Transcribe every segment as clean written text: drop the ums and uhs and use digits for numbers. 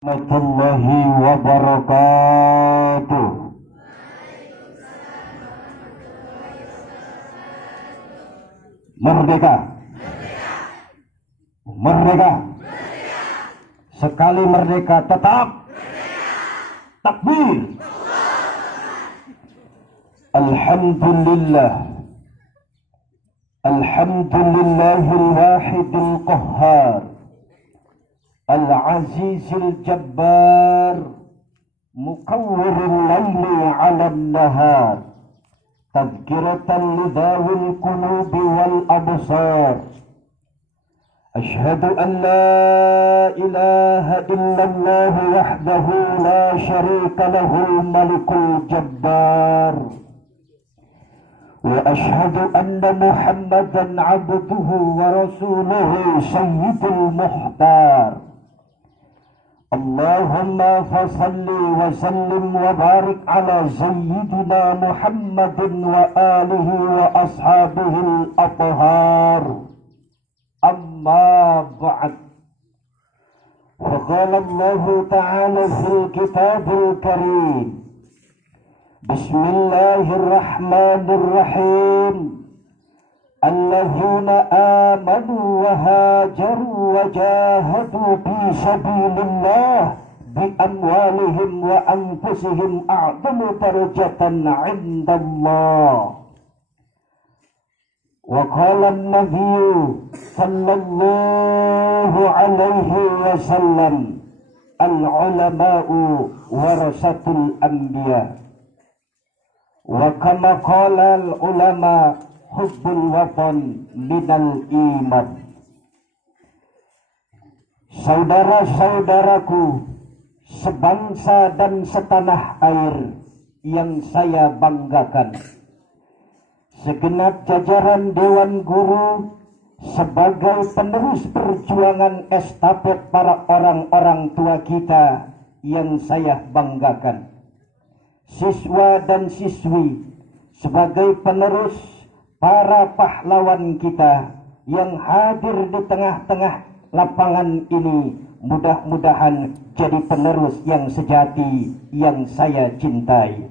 Warahmatullahi wabarakatuh. Merdeka. Merdeka. Sekali merdeka tetap takbir. Alhamdulillah. Alhamdulillahil wahidil qahhar, Al-Azizil Jabbar, Mukawwiril layli 'alan nahar, Tadhkiratan lidhawil qulubi wal absar. Ashhadu an la ilaha illallah wahdahu la syarika lahul malikul jabbar. Wa ashhadu anna Muhammadan 'abduhu wa rasuluhu sayyidul muhtar. Allahumma fasalli wa sallim wa barik ala sayyidina Muhammadin wa alihi wa ashabihil athhar. Amma ba'd. Faqala Allah ta'ala fil kitabil karim. Bismillahirrahmanirrahim. Alladzina amanu wa hajaru wa jahadu fi sabilillah bi amwalihim wa anfusihim a'zamu darajatan 'indallah. Wa qala an-nabiyyu sallallahu alaihi wasallam, al-ulama'u warasatul anbiya. Wa kama qala al-ulama hubbul watan minal iman. Saudara-saudaraku sebangsa dan setanah air yang saya banggakan, segenap jajaran Dewan Guru sebagai penerus perjuangan estafet para orang-orang tua kita yang saya banggakan, siswa dan siswi sebagai penerus para pahlawan kita yang hadir di tengah-tengah lapangan ini, mudah-mudahan jadi penerus yang sejati yang saya cintai.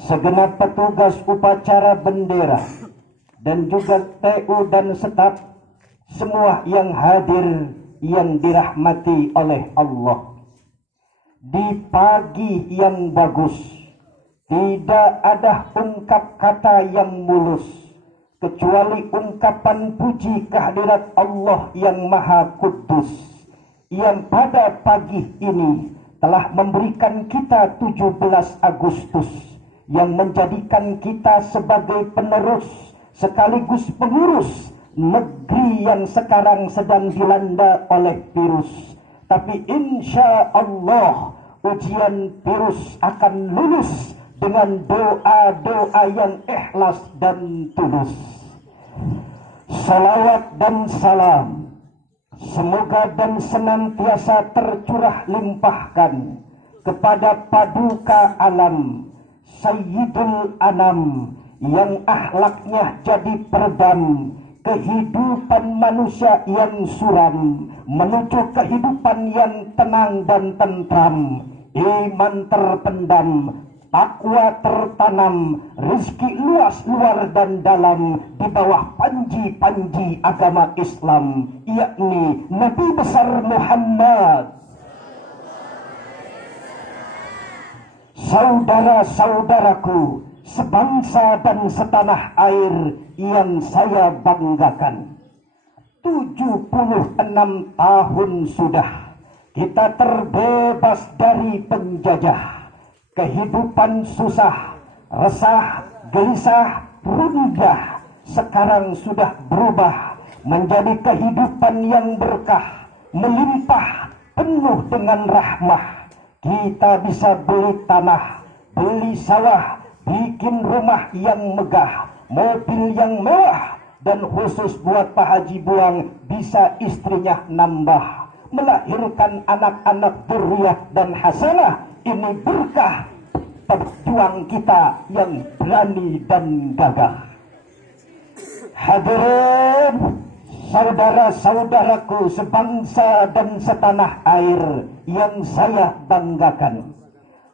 Segenap petugas upacara bendera dan juga TU dan staf, semua yang hadir yang dirahmati oleh Allah. Di pagi yang bagus, tidak ada ungkap kata yang mulus kecuali ungkapan puji kehadirat Allah yang Maha Kudus, yang pada pagi ini telah memberikan kita 17 Agustus yang menjadikan kita sebagai penerus sekaligus pengurus negeri yang sekarang sedang dilanda oleh virus. Tapi insya Allah ujian virus akan lulus dengan doa-doa yang ikhlas dan tulus. Salawat dan salam semoga dan senantiasa tercurah limpahkan kepada paduka alam, Sayyidul Anam, yang akhlaknya jadi peredam kehidupan manusia yang suram menuju kehidupan yang tenang dan tentram, iman terpendam, takwa tertanam, rezeki luas luar dan dalam di bawah panji-panji agama Islam, yakni Nabi besar Muhammad. Saudara-saudaraku sebangsa dan setanah air yang saya banggakan, 76 tahun sudah kita terbebas dari penjajah. Kehidupan susah, resah, gelisah, runtuh sekarang sudah berubah menjadi kehidupan yang berkah, melimpah, penuh dengan rahmah. Kita bisa beli tanah, beli sawah, bikin rumah yang megah, mobil yang mewah, dan khusus buat Pak Haji Buang bisa istrinya nambah, melahirkan anak-anak dzurriyyah dan hasanah. Ini berkah pejuang kita yang berani dan gagah. Hadirin saudara-saudaraku sebangsa dan setanah air yang saya banggakan.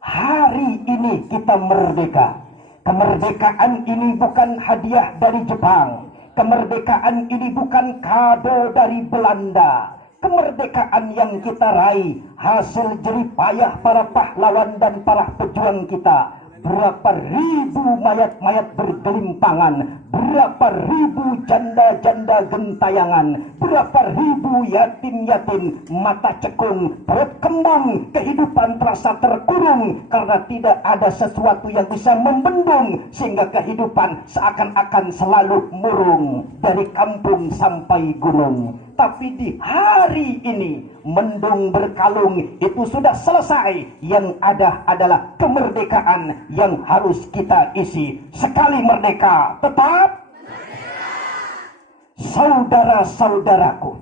Hari ini kita merdeka. Kemerdekaan ini bukan hadiah dari Jepang. Kemerdekaan ini bukan kado dari Belanda. Kemerdekaan yang kita raih hasil jerih payah para pahlawan dan para pejuang kita. Berapa ribu mayat-mayat bergelimpangan, berapa ribu janda-janda gentayangan, berapa ribu yatim-yatim mata cekung, perut kembung, kehidupan terasa terkurung karena tidak ada sesuatu yang bisa membendung, sehingga kehidupan seakan-akan selalu murung dari kampung sampai gunung. Tapi di hari ini mendung berkalung itu sudah selesai. Yang ada adalah kemerdekaan yang harus kita isi. Sekali merdeka, tetap merdeka. Saudara-saudaraku,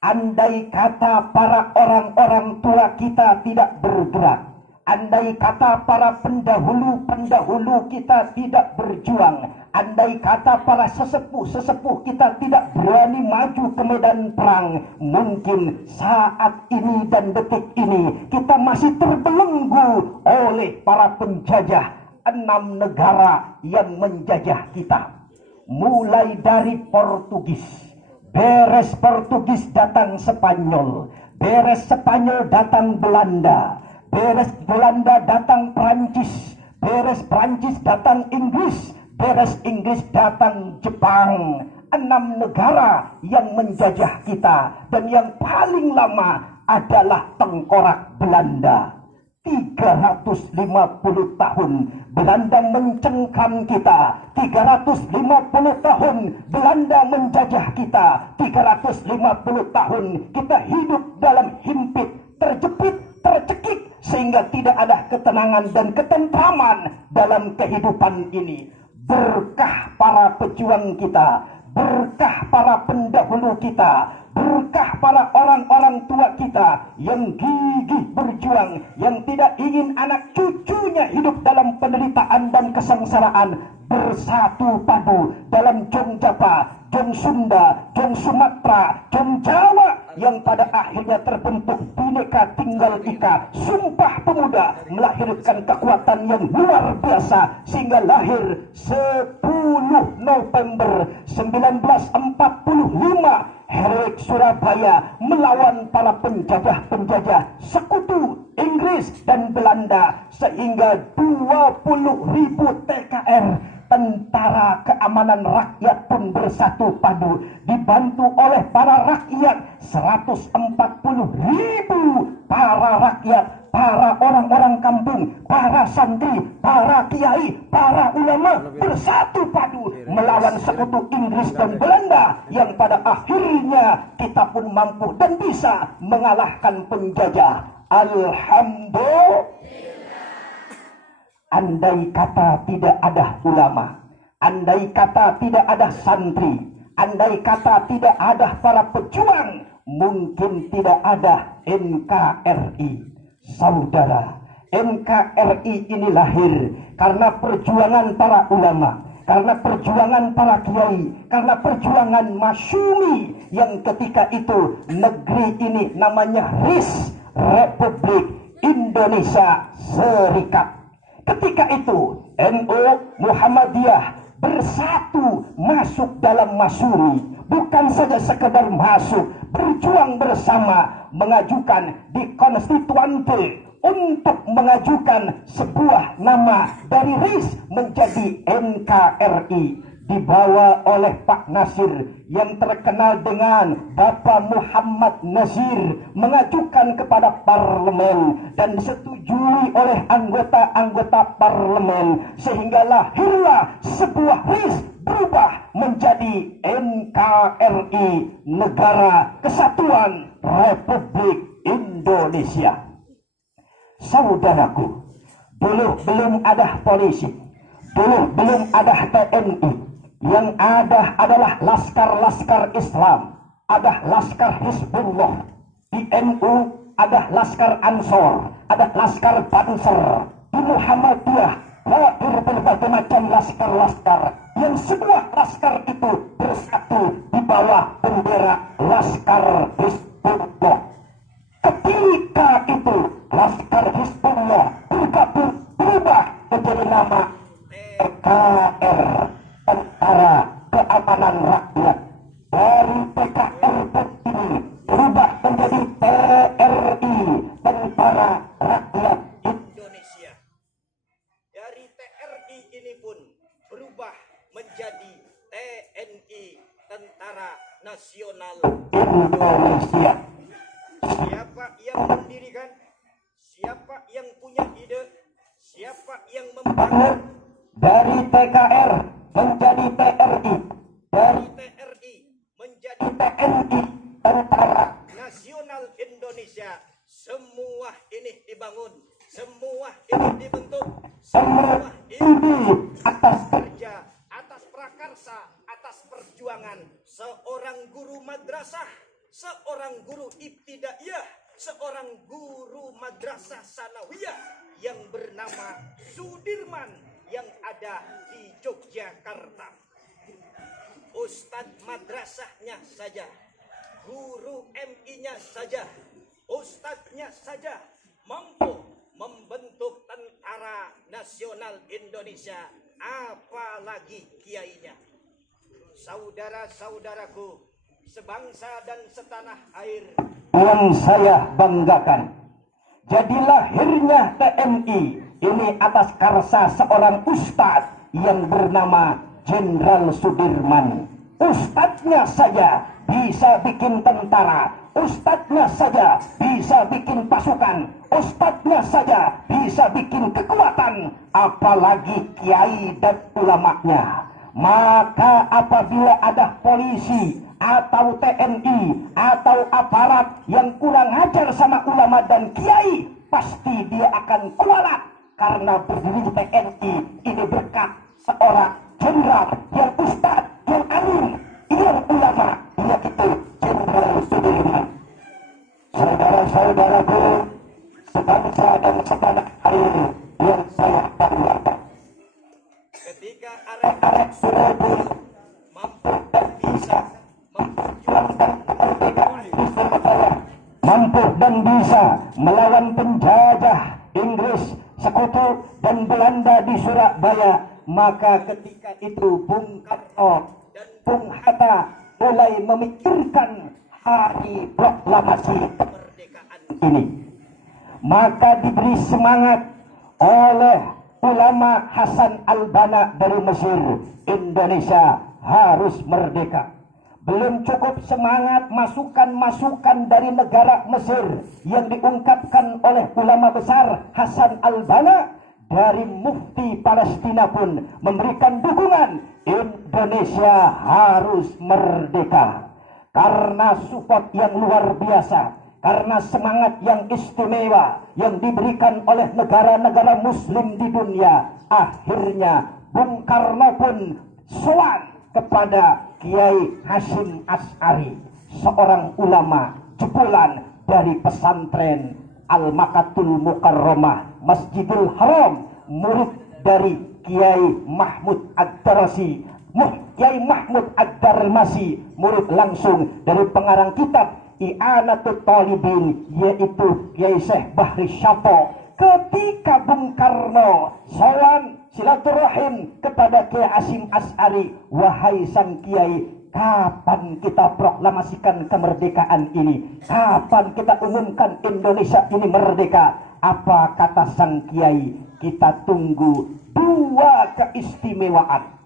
andai kata para orang-orang tua kita tidak bergerak, andai kata para pendahulu-pendahulu kita tidak berjuang, andai kata para sesepuh-sesepuh kita tidak berani maju ke medan perang, mungkin saat ini dan detik ini kita masih terbelenggu oleh para penjajah 6 negara yang menjajah kita. Mulai dari Portugis, beres Portugis datang Spanyol, beres Spanyol datang Belanda, beres Belanda datang Prancis, beres Prancis datang Inggris, beres Inggris datang Jepang. 6 negara yang menjajah kita, dan yang paling lama adalah tengkorak Belanda. 350 tahun Belanda mencengkram kita, 350 tahun Belanda menjajah kita, 350 tahun kita hidup dalam himpit, terjepit, tercekik, sehingga tidak ada ketenangan dan ketentraman dalam kehidupan ini. Berkah para pejuang kita, berkah para pendahulu kita, berkah para orang-orang tua kita yang gigih berjuang, yang tidak ingin anak cucunya hidup dalam penderitaan dan kesengsaraan, bersatu padu dalam Jong Japa, Jong Sunda, Jong Sumatera, Jong Jawa, yang pada akhirnya terbentuk Bhinneka Tunggal Ika, Sumpah Pemuda, melahirkan kekuatan yang luar biasa, sehingga lahir 10 November 1945 Heroik Surabaya melawan para penjajah-penjajah sekutu Inggris dan Belanda, sehingga 20.000 TKR tentara keamanan rakyat pun bersatu padu, dibantu oleh para rakyat 140.000 para rakyat, para orang-orang kampung, para santri, para kiai, para ulama bersatu padu melawan sekutu Inggris dan Belanda, yang pada akhirnya kita pun mampu dan bisa mengalahkan penjajah. Alhamdulillah. Andai kata tidak ada ulama, andai kata tidak ada santri, andai kata tidak ada para pejuang, mungkin tidak ada NKRI. Saudara, NKRI ini lahir karena perjuangan para ulama, karena perjuangan para kiai, karena perjuangan Masyumi, yang ketika itu negeri ini namanya RIS, Republik Indonesia Serikat. Ketika itu NU Muhammadiyah bersatu masuk dalam Masyumi, bukan saja sekedar masuk, berjuang bersama, mengajukan di konstituante untuk mengajukan sebuah nama dari RIS menjadi NKRI, dibawa oleh Pak Nasir yang terkenal dengan Bapak Muhammad Nasir, mengajukan kepada parlemen dan disetujui oleh anggota-anggota parlemen, sehingga lahirlah sebuah RIS berubah menjadi NKRI, Negara Kesatuan Republik Indonesia. Saudaraku, dulu belum ada polisi, dulu belum ada TNI. Yang ada adalah laskar-laskar Islam, ada laskar Hizbullah, di NU ada laskar Ansor, ada laskar Banser, di Muhammadiyah lahir berbagai macam laskar-laskar, yang semua laskar itu bersatu di bawah bendera Laskar Hizbullah. Ketika itu Laskar Hizbullah bergabung berubah menjadi nama TKR, Tentara Keamanan Rakyat. Dari TKR ini berubah menjadi TRI, Tentara Rakyat Indonesia. Dari TRI ini pun berubah menjadi TNI, Tentara Nasional Indonesia. Siapa yang mendirikan? Siapa yang punya ide? Siapa yang membangun? Dari TKR menjadi TRI, dari TRI menjadi TNI, Tentara Nasional Indonesia. Semua ini dibangun, semua ini dibentuk, semua ini atas kerja, atas prakarsa, atas perjuangan seorang guru madrasah, seorang guru ibtidaiyah, seorang guru madrasah sanawiyah yang bernama Sudirman yang ada di Yogyakarta. Ustadz madrasahnya saja, guru MI-nya saja, ustadznya saja mampu membentuk Tentara Nasional Indonesia, apalagi kiainya. Saudara-saudaraku, sebangsa dan setanah air yang saya banggakan, jadi lahirnya TNI ini atas karsa seorang ustadz yang bernama Jenderal Sudirman. Ustadznya saja bisa bikin tentara, ustadznya saja bisa bikin pasukan, ustadznya saja bisa bikin kekuatan, apalagi kiai dan ulamanya. Maka apabila ada polisi atau TNI atau aparat yang kurang ajar sama ulama dan kiai, pasti dia akan kualat. Karena berdiri TNI ini berkat seorang jenderal yang ustadz, yang alim, yang ulama, yaitu Jenderal Sudirman. Saudara-saudaraku, sebangsa dan setanah air yang saya banggakan, ketika arek-arek Surabaya mampu dan bisa memperjuangkan kemerdekaan di Surabaya, mampu dan bisa melawan penjajah Inggris, Sekutu dan Belanda di Surabaya, maka ketika itu Bung Karno dan Bung Hatta mulai memikirkan hari proklamasi kemerdekaan ini. Maka diberi semangat oleh ulama Hasan al-Banna dari Mesir, Indonesia harus merdeka. Belum cukup semangat masukan-masukan dari negara Mesir yang diungkapkan oleh ulama besar Hasan al-Banna, dari mufti Palestina pun memberikan dukungan Indonesia harus merdeka. Karena support yang luar biasa, karena semangat yang istimewa yang diberikan oleh negara-negara muslim di dunia, akhirnya Bung Karno pun sowan kepada Kiai Hasyim Asy'ari, seorang ulama jebolan dari pesantren Al-Makatul Mukarramah Masjidil Haram, murid dari Kiai Mahmud Ad-Darasi, Kiai Mahmud Ad-Darmasi, murid langsung dari pengarang kitab I'anatul Talibin, yaitu Kiai Syekh Bahri Syapo. Ketika Bung Karno sowan silaturahim kepada Kiai Hasyim Asy'ari, wahai sang kiai, kapan kita proklamasikan kemerdekaan ini? Kapan kita umumkan Indonesia ini merdeka? Apa kata sang kiai? Kita tunggu dua keistimewaan.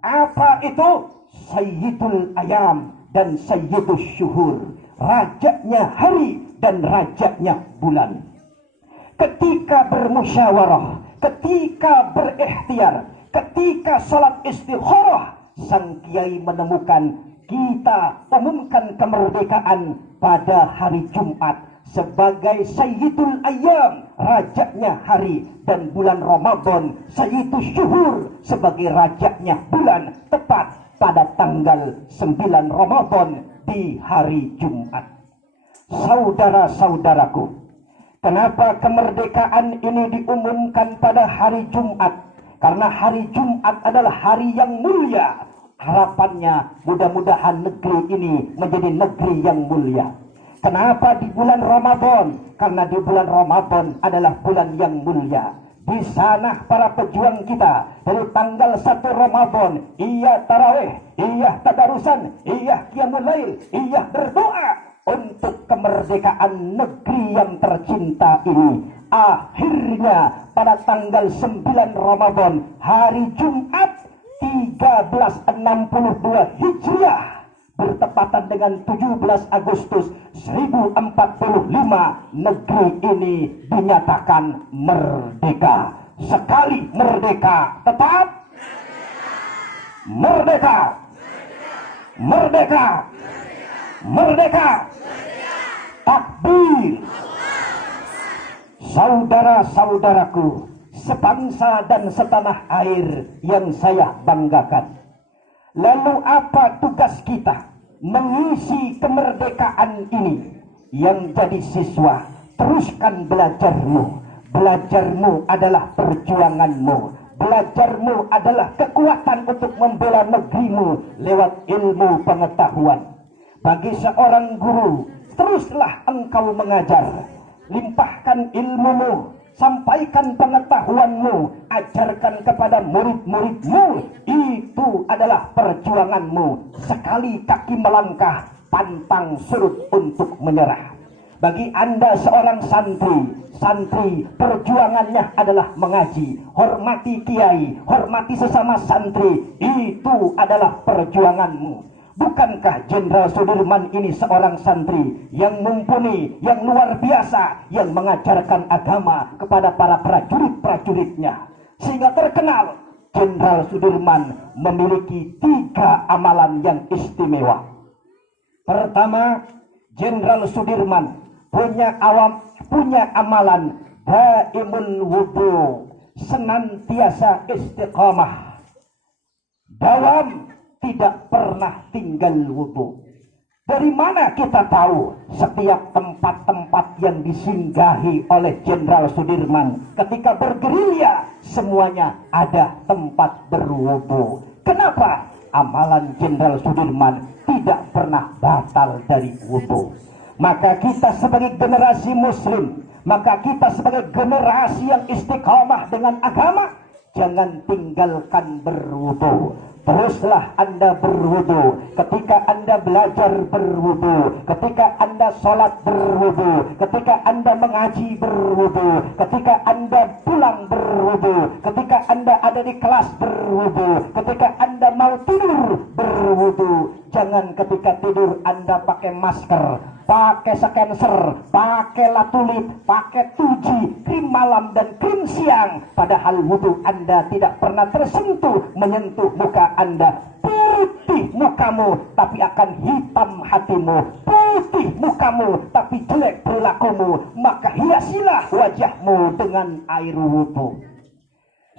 Apa itu? Sayyidul Ayam dan Sayyidul Syuhur, rajanya hari dan rajanya bulan. Ketika bermusyawarah, ketika berikhtiar, ketika salat istikharah, sang kiai menemukan kita umumkan kemerdekaan pada hari Jumat sebagai Sayyidul Ayyam, rajanya hari dan bulan Ramadan, Sayyidul Syuhur sebagai rajanya bulan, tepat pada tanggal 9 Ramadan di hari Jumat. Saudara-saudaraku, kenapa kemerdekaan ini diumumkan pada hari Jumat? Karena hari Jumat adalah hari yang mulia. Harapannya mudah-mudahan negeri ini menjadi negeri yang mulia. Kenapa di bulan Ramadan? Karena di bulan Ramadan adalah bulan yang mulia. Di sana para pejuang kita dari tanggal 1 Ramadan, ia tarawih, ia tadarusan, ia qiyamul lail, ia berdoa untuk kemerdekaan negeri yang tercinta ini. Akhirnya pada tanggal 9 Ramadan, hari Jumat 1362 Hijriah, bertepatan dengan 17 Agustus 1045, negeri ini dinyatakan merdeka. Sekali merdeka, tetap merdeka. Merdeka. Merdeka. Takbir. Saudara-saudaraku, sebangsa dan setanah air yang saya banggakan. Lalu apa tugas kita mengisi kemerdekaan ini? Yang jadi siswa, teruskan belajarmu. Belajarmu adalah perjuanganmu. Belajarmu adalah kekuatan untuk membela negerimu lewat ilmu pengetahuan. Bagi seorang guru, teruslah engkau mengajar. Limpahkan ilmumu, sampaikan pengetahuanmu, ajarkan kepada murid-muridmu. Itu adalah perjuanganmu. Sekali kaki melangkah, pantang surut untuk menyerah. Bagi Anda seorang santri perjuangannya adalah mengaji. Hormati kiai, hormati sesama santri. Itu adalah perjuanganmu. Bukankah Jenderal Sudirman ini seorang santri yang mumpuni, yang luar biasa, yang mengajarkan agama kepada para prajurit-prajuritnya? Sehingga terkenal Jenderal Sudirman memiliki 3 amalan yang istimewa. Pertama, Jenderal Sudirman punya amalan daimul wudu, senantiasa istiqamah, dawam, tidak pernah tinggal wudu. Dari mana kita tahu? Setiap tempat-tempat yang disinggahi oleh Jenderal Sudirman ketika bergerilya, semuanya ada tempat berwudu. Kenapa? Amalan Jenderal Sudirman tidak pernah batal dari wudu. Maka kita sebagai generasi muslim, maka kita sebagai generasi yang istiqamah dengan agama, jangan tinggalkan berwudu. Teruslah Anda berwudu. Ketika Anda belajar berwudu, ketika Anda sholat berwudu, ketika Anda mengaji berwudu, ketika Anda pulang berwudu, ketika Anda ada di kelas berwudu, ketika Anda mau tidur berwudu. Jangan ketika tidur Anda pakai masker, pakai skenser, pakai latulip, pakai tuji, krim malam dan krim siang, padahal wudu Anda tidak pernah menyentuh muka Anda. Putih mukamu tapi akan hitam hatimu, putih mukamu tapi jelek perilakumu, maka hiasilah wajahmu dengan air wudu.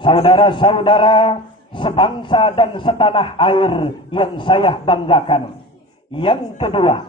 Saudara-saudara sebangsa dan setanah air yang saya banggakan. Yang kedua,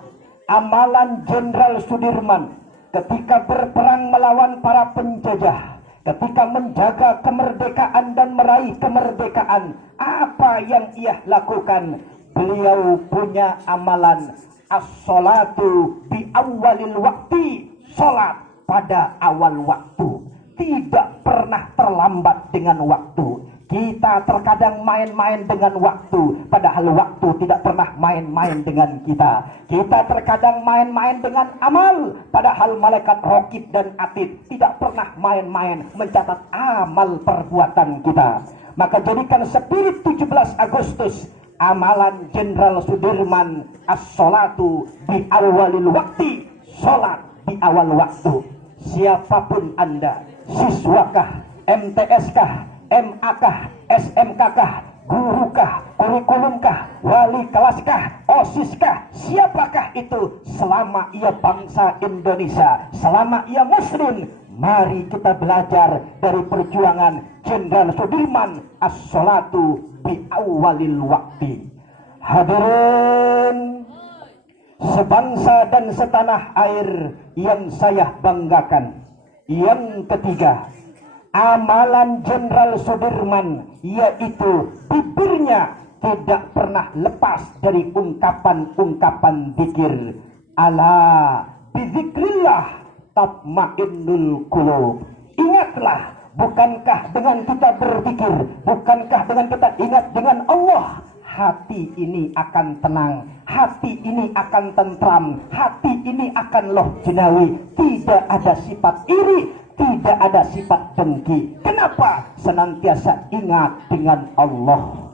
amalan Jenderal Sudirman ketika berperang melawan para penjajah, ketika menjaga kemerdekaan dan meraih kemerdekaan, apa yang ia lakukan? Beliau punya amalan as-salatu bi awalil waktu, salat pada awal waktu, tidak pernah terlambat dengan waktu. Kita terkadang main-main dengan waktu, padahal waktu tidak pernah main-main dengan kita. Kita terkadang main-main dengan amal, padahal malaikat Raqib dan Atid tidak pernah main-main mencatat amal perbuatan kita. Maka jadikan spirit 17 Agustus amalan Jenderal Sudirman, as-salatu di awalil waktu, salat di awal waktu. Siapapun Anda, siswakah, MTS-kah, MA-kah, SMK-kah, gurukah, kurikulumkah, wali kelaskah, OSIS-kah, siapakah itu, selama ia bangsa Indonesia, selama ia muslim, mari kita belajar dari perjuangan Jenderal Sudirman, as-salatu bi awalil waktu. Hadirin sebangsa dan setanah air yang saya banggakan. Yang ketiga, Amalan Jenderal Sudirman yaitu bibirnya tidak pernah lepas dari ungkapan-ungkapan zikir. Ala bizikrillah tatmainnul qulub. Ingatlah, bukankah dengan kita berzikir, bukankah dengan kita ingat dengan Allah, hati ini akan tenang, hati ini akan tentram, hati ini akan loh jenawi. Tidak ada sifat iri, tidak ada sifat dengki. Kenapa? Senantiasa ingat dengan Allah.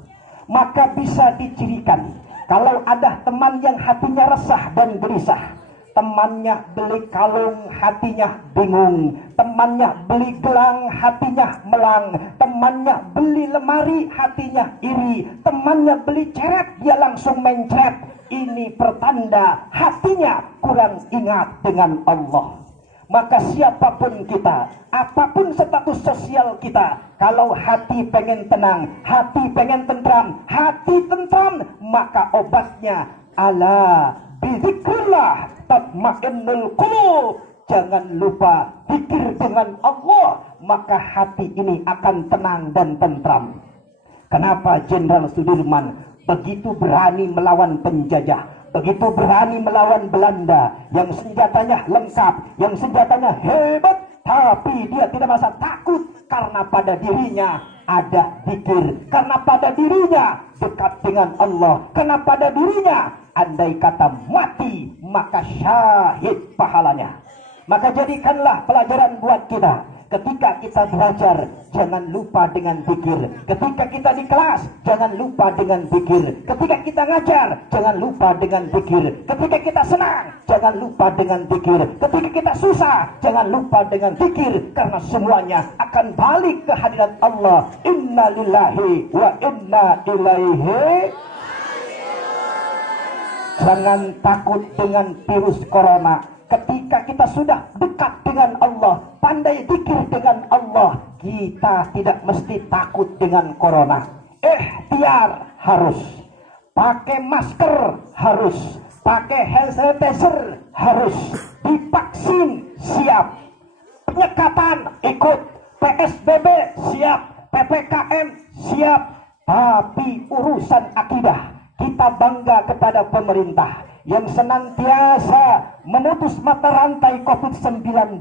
Maka bisa dicirikan kalau ada teman yang hatinya resah dan gelisah, temannya beli kalung hatinya bingung, temannya beli gelang hatinya melang, temannya beli lemari hatinya iri, temannya beli ceret dia langsung mencret. Ini pertanda hatinya kurang ingat dengan Allah. Maka siapapun kita, apapun status sosial kita, kalau hati pengen tenang, hati pengen tentram, maka obatnya ala bizikrillah tatmainnul qulub. Jangan lupa zikir dengan Allah, maka hati ini akan tenang dan tentram. Kenapa Jenderal Sudirman begitu berani melawan penjajah, begitu berani melawan Belanda yang senjatanya lengkap, yang senjatanya hebat, tapi dia tidak merasa takut karena pada dirinya ada zikir, karena pada dirinya dekat dengan Allah, karena pada dirinya andai kata mati maka syahid pahalanya. Maka jadikanlah pelajaran buat kita. Ketika kita belajar, jangan lupa dengan zikir. Ketika kita di kelas, jangan lupa dengan zikir. Ketika kita ngajar, jangan lupa dengan zikir. Ketika kita senang, jangan lupa dengan zikir. Ketika kita susah, jangan lupa dengan zikir. Karena semuanya akan balik ke hadirat Allah. Inna lillahi wa inna ilaihi. Jangan takut dengan virus corona. Ketika kita sudah dekat dengan Allah, pandai zikir dengan Allah, kita tidak mesti takut dengan corona. Ikhtiar harus, pakai masker harus, pakai hand sanitizer harus, divaksin siap, penyekatan ikut, PSBB siap, PPKM siap. Tapi urusan akidah, kita bangga kepada pemerintah yang senantiasa memutus mata rantai COVID-19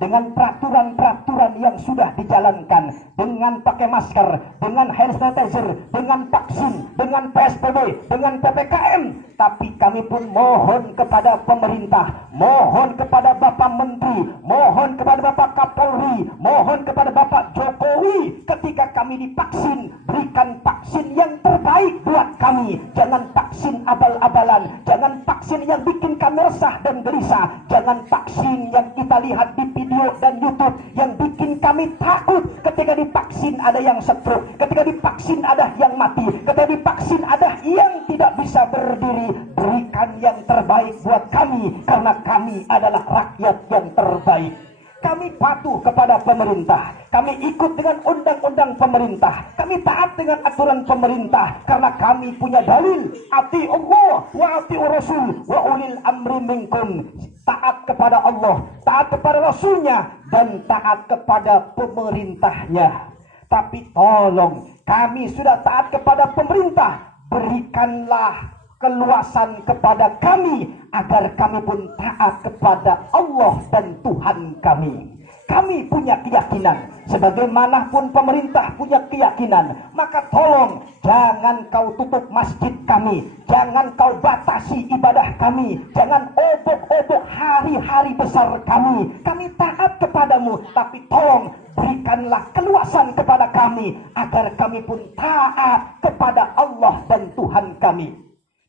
dengan peraturan-peraturan yang sudah dijalankan, dengan pakai masker, dengan hand sanitizer, dengan vaksin, dengan PSBB, dengan PPKM. Tapi kami pun mohon kepada pemerintah, mohon kepada Bapak Menteri, mohon kepada Bapak Kapolri, mohon kepada Bapak Jokowi, ketika kami divaksin, berikan vaksin yang terbaik buat kami. Jangan vaksin abal-abalan, jangan vaksin yang bikin kami resah dan gelisah, jangan vaksin yang kita lihat di video dan YouTube yang bikin kami takut. Ketika divaksin ada yang stroke, ketika divaksin ada yang mati, ketika divaksin ada yang tidak bisa berdiri. Berikan yang terbaik buat kami, karena kami adalah rakyat yang terbaik. Kami patuh kepada pemerintah, kami ikut dengan undang-undang pemerintah, kami taat dengan aturan pemerintah, karena kami punya dalil ati Allah wa ati Rasul wa ulil amri minkum. Taat kepada Allah, taat kepada Rasulnya, dan taat kepada pemerintahnya. Tapi tolong, kami sudah taat kepada pemerintah, berikanlah keluasan kepada kami agar kami pun taat kepada Allah dan Tuhan kami. Kami punya keyakinan, sebagaimanapun pemerintah punya keyakinan, maka tolong jangan kau tutup masjid kami, jangan kau batasi ibadah kami, jangan obok-obok hari-hari besar kami. Kami taat kepadamu, tapi tolong berikanlah keluasan kepada kami agar kami pun taat kepada Allah dan Tuhan kami.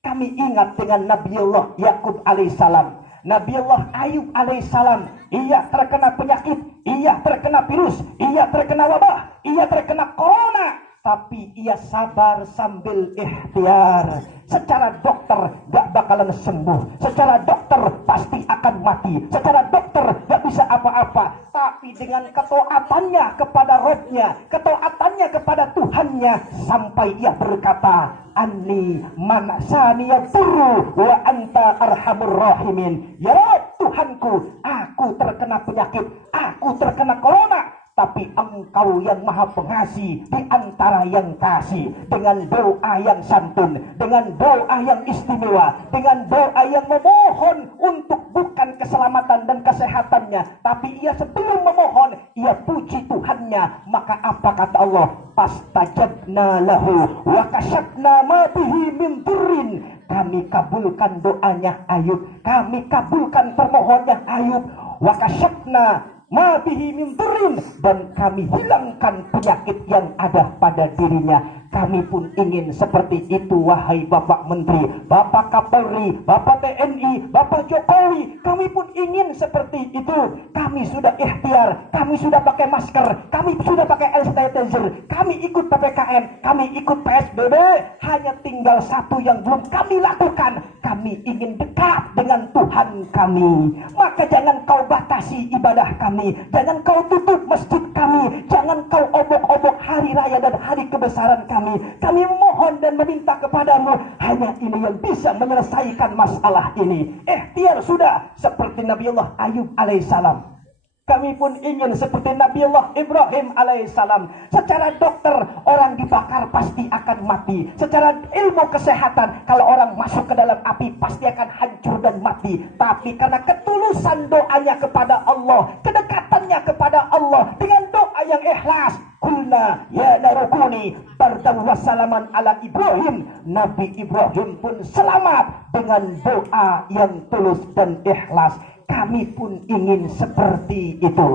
Kami ingat dengan Nabiullah Yakub alaihissalam, Nabiullah Ayub alaihissalam. Ia terkena penyakit, ia terkena virus, ia terkena wabah, ia terkena corona, tapi ia sabar sambil ikhtiar. Secara dokter gak bakalan sembuh, secara dokter pasti akan mati, secara dokter gak bisa apa-apa, tapi dengan ketaatannya kepada Rabb-nya, ketaatannya kepada Tuhannya, sampai ia berkata, Anni manasani yadurru wa anta arhamur rahimin. Ya Tuhanku, aku terkena penyakit, aku terkena corona, tapi Engkau yang Maha Pengasih di antara yang kasih, dengan doa yang santun, dengan doa yang istimewa, dengan doa yang memohon untuk bukan keselamatan dan kesehatannya, tapi ia sebelum memohon ia puji Tuhannya. Maka apa kata Allah? Fastajabna lahu wa kasyafna ma bihi min durrin. Kami kabulkan doanya Ayub, kami kabulkan permohonannya Ayub. Wa kasyafna ma bihi min durrin, dan kami hilangkan penyakit yang ada pada dirinya. Kami pun ingin seperti itu, wahai Bapak Menteri, Bapak Kapolri, Bapak TNI, Bapak Jokowi. Kami pun ingin seperti itu. Kami sudah ikhtiar, kami sudah pakai masker, kami sudah pakai hand sanitizer, kami ikut PPKM, kami ikut PSBB. Hanya tinggal satu yang belum kami lakukan. Kami ingin dekat dengan Tuhan kami. Maka jangan kau batasi ibadah kami, jangan kau tutup masjid kami, jangan kau obok-obok hari raya dan hari kebesaran kami. Kami memohon dan meminta kepadamu, hanya ini yang bisa menyelesaikan masalah ini. Ikhtiar sudah seperti Nabi Allah Ayub alaihissalam. Kami pun ingin seperti Nabi Allah Ibrahim alaihissalam. Secara dokter, orang dibakar pasti akan mati. Secara ilmu kesehatan, kalau orang masuk ke dalam api pasti akan hancur dan mati. Tapi karena ketulusan doanya kepada Allah, kedekatannya kepada Allah, dengan doa yang ikhlas, kulna ya narukuni bardan wassalaman ala Ibrahim. Nabi Ibrahim pun selamat dengan doa yang tulus dan ikhlas. Kami pun ingin seperti itu.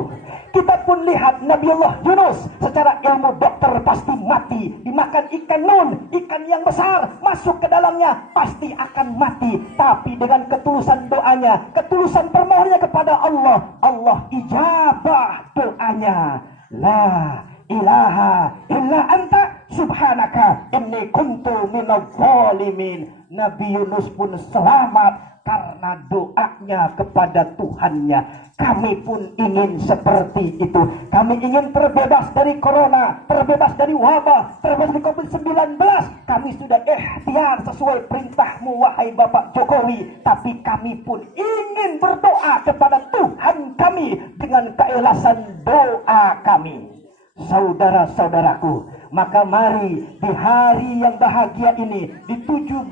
Kita pun lihat Nabi Allah Yunus, secara ilmu dokter pasti mati, dimakan ikan nun, ikan yang besar, masuk ke dalamnya pasti akan mati. Tapi dengan ketulusan doanya, ketulusan permohonannya kepada Allah, Allah ijabah doanya. La ilaha illa anta subhanaka inni kuntu minadh dhalimin. Nabi Yunus pun selamat karena doanya kepada Tuhannya. Kami pun ingin seperti itu. Kami ingin terbebas dari corona, terbebas dari wabah, terbebas dari COVID-19. Kami sudah ikhtiar sesuai perintahmu, wahai Bapak Jokowi. Tapi kami pun ingin berdoa kepada Tuhan kami dengan keikhlasan doa kami. Saudara-saudaraku, maka mari di hari yang bahagia ini, di 17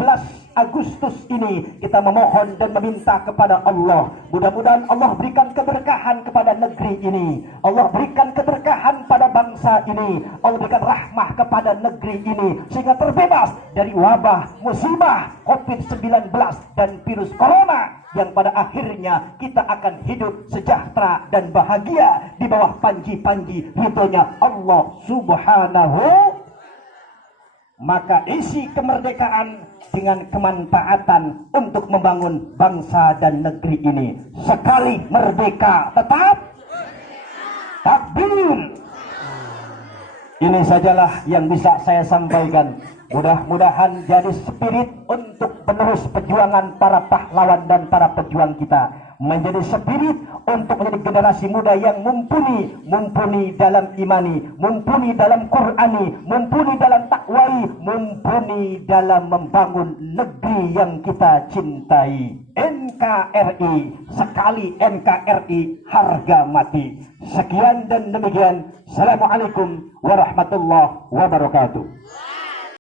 Agustus ini, kita memohon dan meminta kepada Allah. Mudah-mudahan Allah berikan keberkahan kepada negeri ini, Allah berikan keberkahan pada bangsa ini, Allah berikan rahmah kepada negeri ini, sehingga terbebas dari wabah, musibah COVID-19 dan virus corona, yang pada akhirnya kita akan hidup sejahtera dan bahagia di bawah panji-panji ridhonya Allah Subhanahu. Maka isi kemerdekaan dengan kemanfaatan untuk membangun bangsa dan negeri ini. Sekali merdeka, tetap takbir. Ini sajalah yang bisa saya sampaikan. Mudah-mudahan jadi spirit untuk menerus perjuangan para pahlawan dan para pejuang kita. Menjadi spirit untuk menjadi generasi muda yang mumpuni dalam imani, mumpuni dalam Qur'ani, mumpuni dalam takwai, mumpuni dalam membangun negeri yang kita cintai. NKRI, sekali NKRI harga mati. Sekian dan demikian. Assalamualaikum warahmatullahi wabarakatuh.